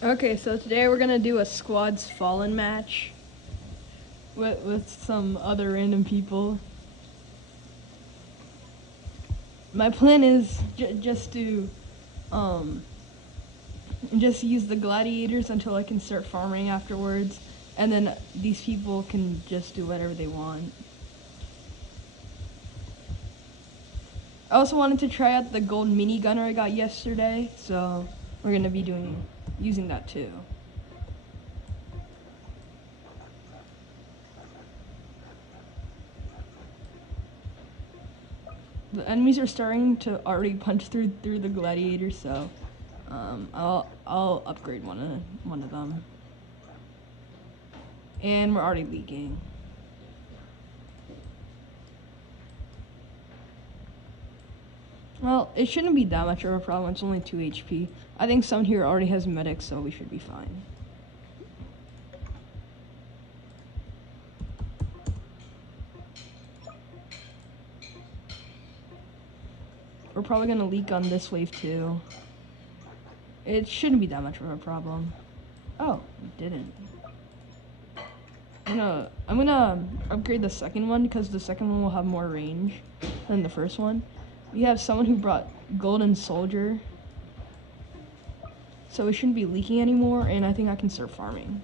Okay, so today we're gonna do a squads fallen match with some other random people. My plan is just to um just use the gladiators until I can start farming afterwards, and then these people can just do whatever they want. I also wanted to try out the gold mini gunner I got yesterday, so we're gonna be using that too. The enemies are starting to already punch through the gladiators, so I'll upgrade one of them. And we're already leaking. Well, it shouldn't be that much of a problem. It's only 2 HP. I think someone here already has medics, so we should be fine. We're probably gonna leak on this wave too. It shouldn't be that much of a problem. Oh, it didn't. I'm gonna upgrade the second one because the second one will have more range than the first one. We have someone who brought golden soldier, so we shouldn't be leaking anymore, and I think I can start farming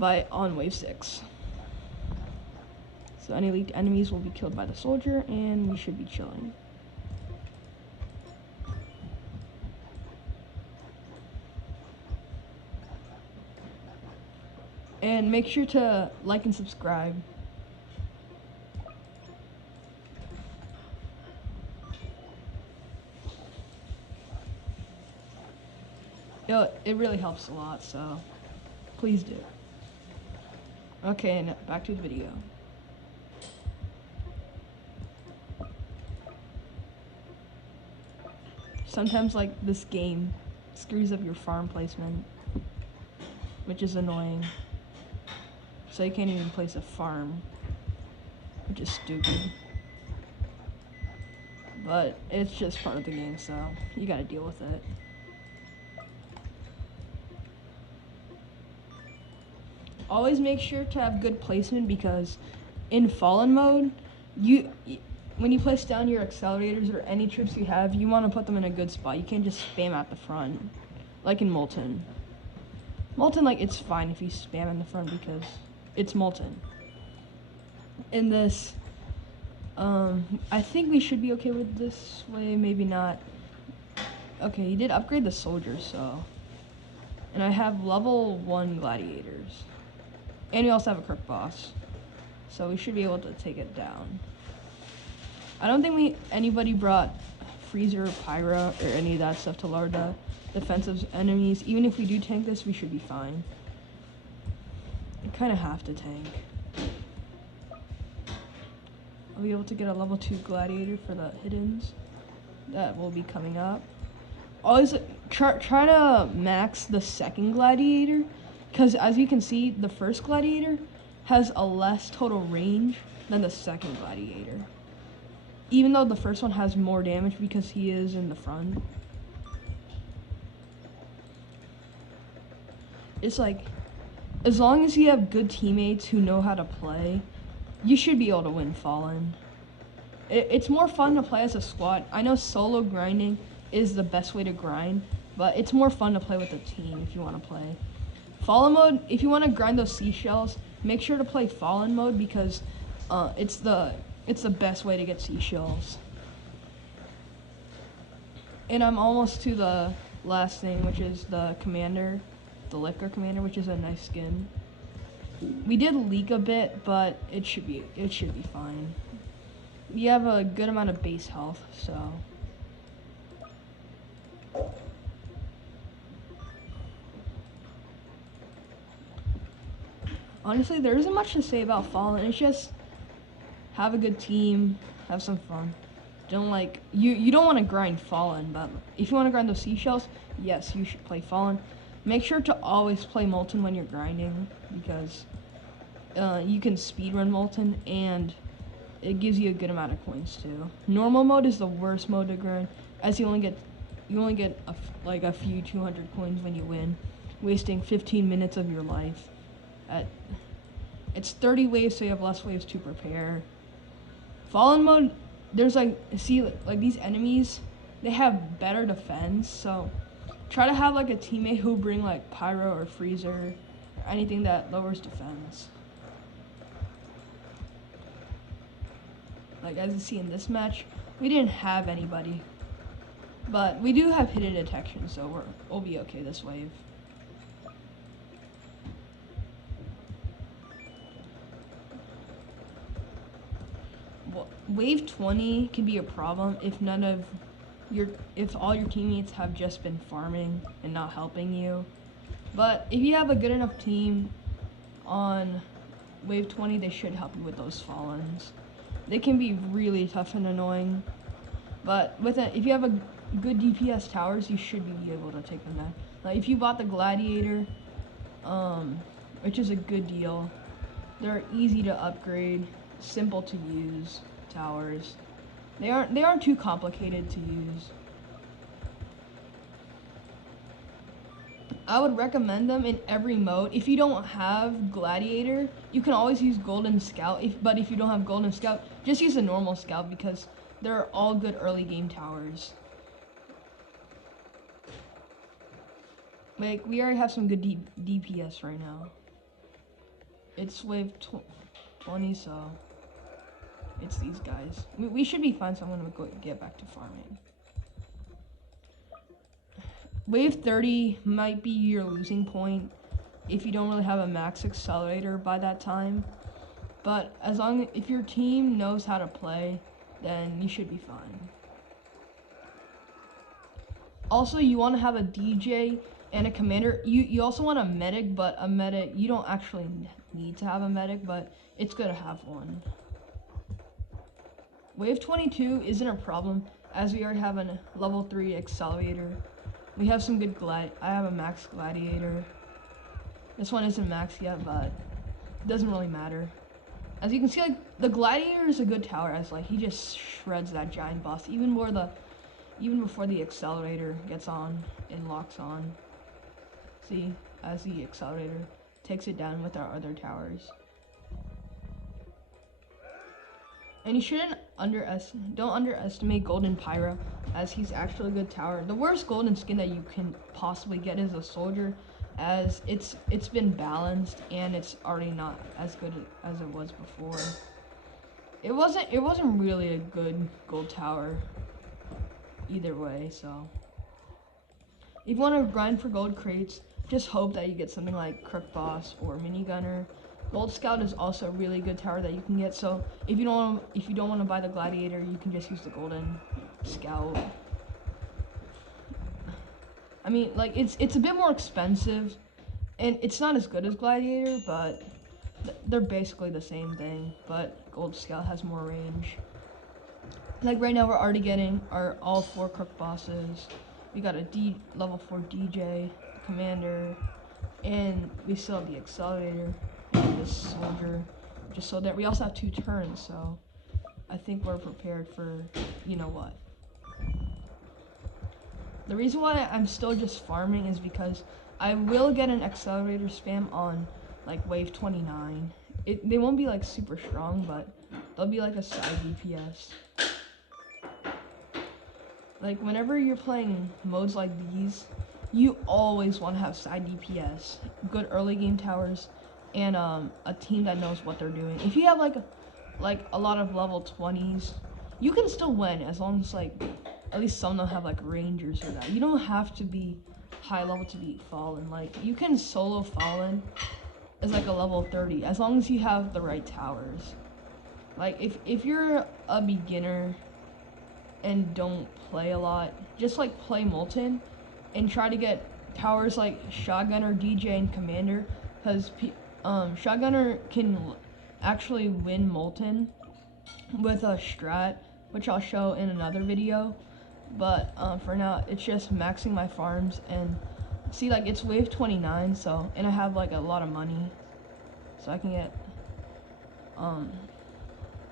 on wave 6. So any leaked enemies will be killed by the soldier, and we should be chilling. And make sure to like and subscribe. It really helps a lot, so please do. Okay, and back to the video. Sometimes, like, this game screws up your farm placement, which is annoying. So you can't even place a farm, which is stupid. But it's just part of the game, so you gotta deal with it. Always make sure to have good placement, because in fallen mode, when you place down your accelerators or any troops you have, you want to put them in a good spot. You can't just spam at the front, like in Molten. Molten, like, it's fine if you spam in the front because it's Molten. In this, I think we should be okay with this way, maybe not. Okay, he did upgrade the soldiers, so. And I have level 1 gladiators. And we also have a Kirk boss. So we should be able to take it down. I don't think anybody brought Freezer or Pyra or any of that stuff to lower the defensive enemies. Even if we do tank this, we should be fine. We kind of have to tank. I'll be able to get a level 2 gladiator for the hiddens that will be coming up. Always try to max the second gladiator, because as you can see, the first gladiator has a less total range than the second gladiator. Even though the first one has more damage because he is in the front. It's like, as long as you have good teammates who know how to play, you should be able to win Fallen. It's more fun to play as a squad. I know solo grinding is the best way to grind, but it's more fun to play with a team if you want to play. Fallen mode, if you want to grind those seashells, make sure to play Fallen mode, because it's the best way to get seashells. And I'm almost to the last thing, which is the commander, the liquor commander, which is a nice skin. We did leak a bit, but it should be fine. We have a good amount of base health, so. Honestly, there isn't much to say about Fallen. It's just have a good team, have some fun. Don't you don't want to grind Fallen, but if you want to grind those seashells, yes, you should play Fallen. Make sure to always play Molten when you're grinding, because you can speedrun Molten, and it gives you a good amount of coins too. Normal mode is the worst mode to grind, as you you only get like a few 200 coins when you win, wasting 15 minutes of your life. It's 30 waves, so you have less waves to prepare. Fallen mode, there's like these enemies, they have better defense, so try to have like a teammate who bring like pyro or freezer or anything that lowers defense. Like as you see in this match, we didn't have anybody, but we do have hidden detection, so we'll be okay this wave. Wave 20 can be a problem if all your teammates have just been farming and not helping you. But if you have a good enough team on wave 20, they should help you with those fallens. They can be really tough and annoying, but if you have a good DPS towers, you should be able to take them down. Like if you bought the gladiator, which is a good deal, they're easy to upgrade, simple to use towers. They aren't too complicated to use. I would recommend them in every mode. If you don't have gladiator, you can always use golden scout. But if you don't have golden scout, just use a normal scout because they're all good early game towers. Like we already have some good DPS right now. It's wave 20, so it's these guys. We should be fine, so I'm gonna get back to farming. Wave 30 might be your losing point if you don't really have a max accelerator by that time. But if your team knows how to play, then you should be fine. Also, you want to have a DJ and a commander. You also want a medic, but a medic, you don't actually need to have a medic, but it's good to have one. Wave 22 isn't a problem as we already have a level 3 accelerator. We have some good I have a max gladiator. This one isn't max yet, but it doesn't really matter. As you can see, like the gladiator is a good tower as like he just shreds that giant boss even before the accelerator gets on and locks on. See, as the accelerator takes it down with our other towers. And you shouldn't don't underestimate Golden Pyro, as he's actually a good tower. The worst golden skin that you can possibly get is a soldier, as it's been balanced and it's already not as good as it was before. It wasn't really a good gold tower either way, so if you want to grind for gold crates, just hope that you get something like Crook Boss or Minigunner. Gold Scout is also a really good tower that you can get, so if you don't want to buy the gladiator, you can just use the golden scout. I mean, like it's a bit more expensive and it's not as good as gladiator, but they're basically the same thing, but gold scout has more range. Like right now we're already getting all 4 Crook bosses. We got a level 4 DJ, commander, and we still have the accelerator. This soldier, just so that we also have 2 turns, so I think we're prepared for you know what. The reason why I'm still just farming is because I will get an accelerator spam on like wave 29. They won't be like super strong, but they'll be like a side DPS. Like whenever you're playing modes like these, you always want to have side DPS, good early game towers, and a team that knows what they're doing. If you have like a lot of level 20s, you can still win as long as like at least some don't have like rangers or that. You don't have to be high level to beat Fallen. Like you can solo Fallen as like a level 30 as long as you have the right towers. Like if you're a beginner and don't play a lot, just like play Molten and try to get towers like Shotgunner, DJ, and Commander, because Shotgunner can actually win Molten with a strat, which I'll show in another video. But for now, it's just maxing my farms and see, like it's wave 29, so and I have like a lot of money, so I can get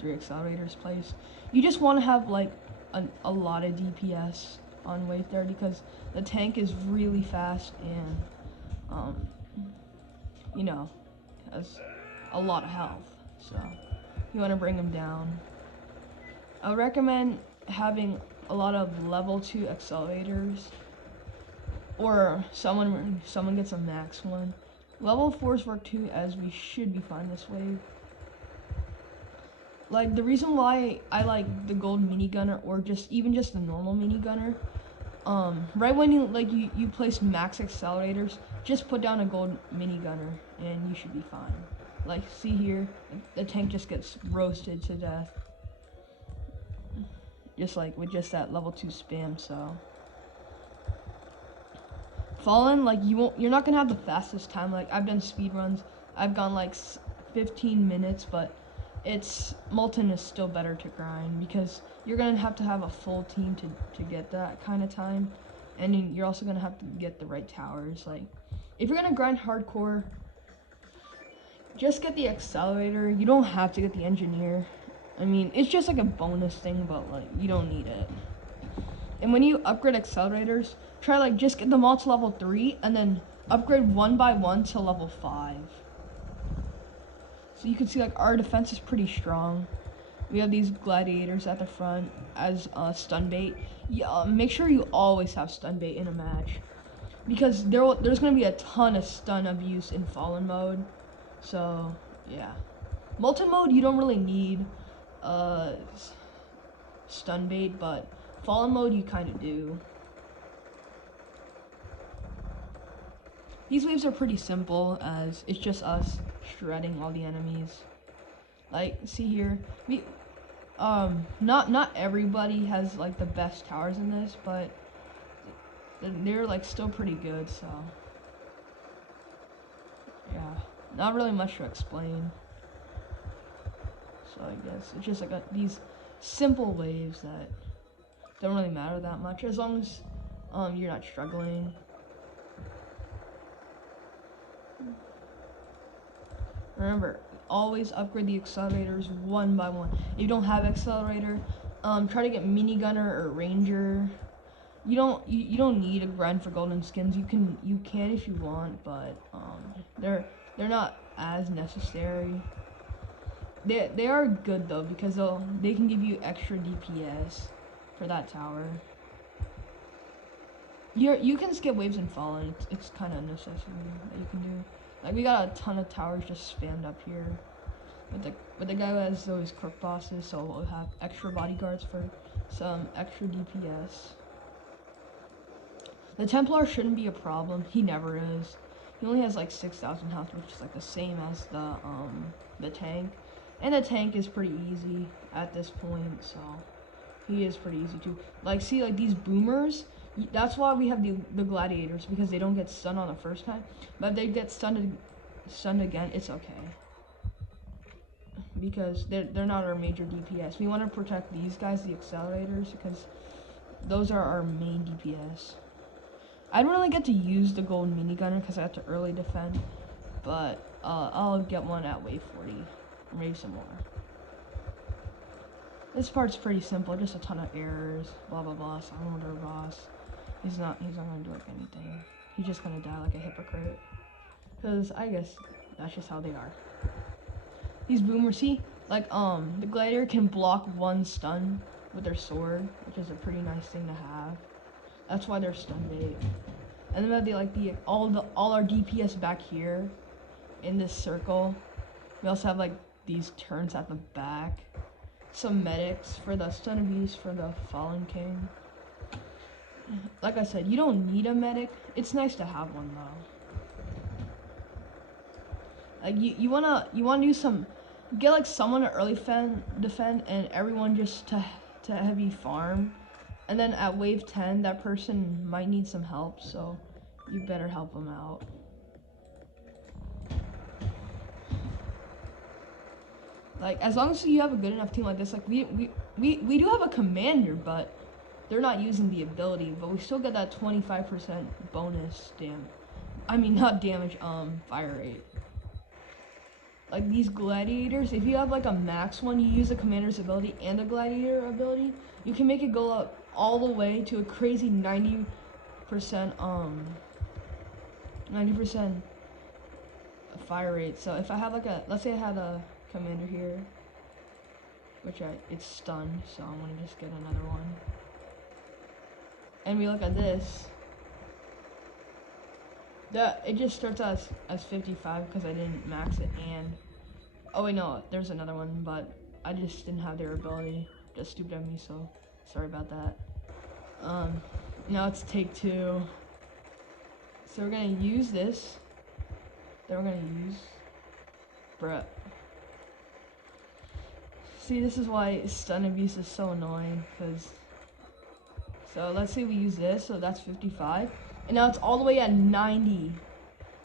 3 accelerators placed. You just want to have like a lot of DPS on wave 30 because the tank is really fast and you know, has a lot of health. So you want to bring him down. I would recommend having a lot of level 2 accelerators, or someone gets a max one. Level 4s work too, as we should be fine this wave. Like, the reason why I like the gold minigunner, or even just the normal minigunner, right when you place max accelerators, just put down a gold minigunner and you should be fine. Like, see here, the tank just gets roasted to death, just like with just that level 2 spam. So Fallen, like, you're not gonna have the fastest time. Like, I've done speed runs, I've gone like 15 minutes, but Molten is still better to grind because you're gonna have to have a full team to get that kind of time, and you're also gonna have to get the right towers. Like, if you're gonna grind hardcore, just get the accelerator. You don't have to get the engineer. I mean, it's just like a bonus thing, but like, you don't need it. And when you upgrade accelerators, try like just get them all to level 3 and then upgrade one by one to level 5. So you can see like our defense is pretty strong. We have these gladiators at the front as stun bait. Yeah, make sure you always have stun bait in a match, because there's gonna be a ton of stun abuse in Fallen mode. So yeah, Molten mode you don't really need stun bait, but Fallen mode you kind of do. These waves are pretty simple, as it's just us shredding all the enemies. Like, see here, not everybody has like the best towers in this, but they're like still pretty good. So yeah, not really much to explain. So I guess it's just like these simple waves that don't really matter that much, as long as you're not struggling. Remember, always upgrade the accelerators one by one. If you don't have accelerator, try to get minigunner or ranger. You don't need a grind for golden skins. You can if you want, but they're not as necessary. They are good though, because they can give you extra DPS for that tower. You can skip waves and Fallen. It's kind of a necessity that you can do. Like, we got a ton of towers just spammed up here with the guy who has those crook bosses, so we'll have extra bodyguards for some extra DPS. The Templar shouldn't be a problem. He never is. He only has like 6,000 health, which is like the same as the tank, and the tank is pretty easy at this point, so he is pretty easy too. Like, see, like these boomers. That's why we have the gladiators, because they don't get stunned on the first time. But if they get stunned again, it's okay, because they're not our major DPS. We want to protect these guys, the accelerators, because those are our main DPS. I don't really get to use the gold minigunner because I have to early defend, but I'll get one at wave 40, or maybe some more. This part's pretty simple, just a ton of errors, blah blah blah. Salamander boss. He's not gonna do like anything. He's just gonna die like a hypocrite. Cause I guess that's just how they are. These boomers, see, like the gladiator can block one stun with their sword, which is a pretty nice thing to have. That's why they're stun bait. And then we have all our DPS back here in this circle. We also have like these turns at the back. Some medics for the stun abuse for the Fallen King. Like I said, you don't need a medic. It's nice to have one though. Like you wanna do get like someone to early defend and everyone just to heavy farm, and then at wave 10 that person might need some help, so you better help them out. Like, as long as you have a good enough team like this, like we do have a commander, but they're not using the ability, but we still get that 25% bonus not damage, fire rate. Like these gladiators, if you have like a max one, you use the commander's ability and the gladiator ability, you can make it go up all the way to a crazy 90% 90% fire rate. So if I have like let's say I had a commander here, which it's stunned, so I'm gonna just get another one. And we look at this. It just starts as 55 because I didn't max it, and oh wait, no, there's another one, but I just didn't have their ability. Just stupid of me, so sorry about that. Now it's take 2. So we're gonna use this. Then we're gonna use bruh. See, this is why stun abuse is so annoying, because so let's say we use this, so that's 55, and now it's all the way at 90.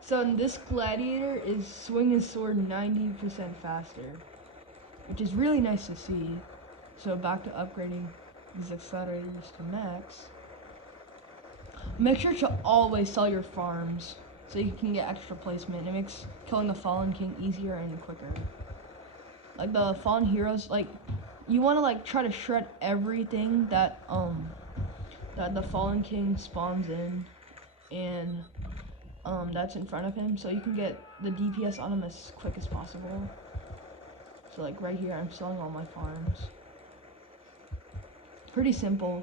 So this gladiator is swinging his sword 90% faster, which is really nice to see. So back to upgrading these accelerators to max. Make sure to always sell your farms so you can get extra placement. It makes killing the Fallen King easier and quicker. Like the Fallen Heroes, like you want to like try to shred everything that the Fallen King spawns in, and that's in front of him, so you can get the DPS on him as quick as possible. So like right here, I'm selling all my farms. Pretty simple.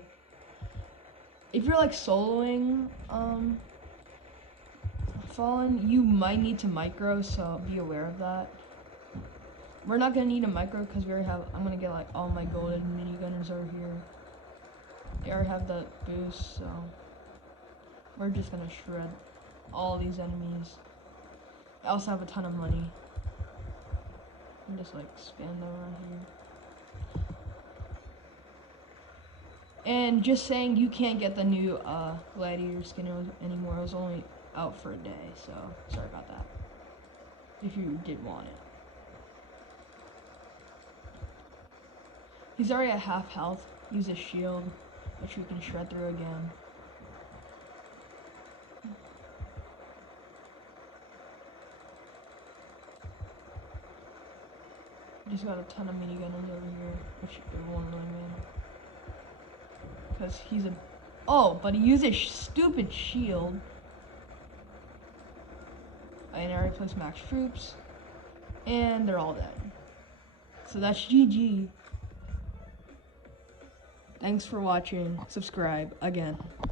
If you're like soloing Fallen, you might need to micro, so be aware of that. We're not gonna need a micro because we already have. I'm gonna get like all my golden minigunners over here. They already have the boost, so we're just gonna shred all these enemies. I also have a ton of money. I'm just like spam them around here. And just saying, you can't get the new gladiator skin anymore. It was only out for a day, so sorry about that. If you did want it. He's already at half health. Use a shield, which we can shred through again. Just got a ton of minigunners over here, which it won't really matter. Because he's a... Oh, but he uses stupid shield. And I already placed max troops. And they're all dead. So that's GG. Thanks for watching. Subscribe again.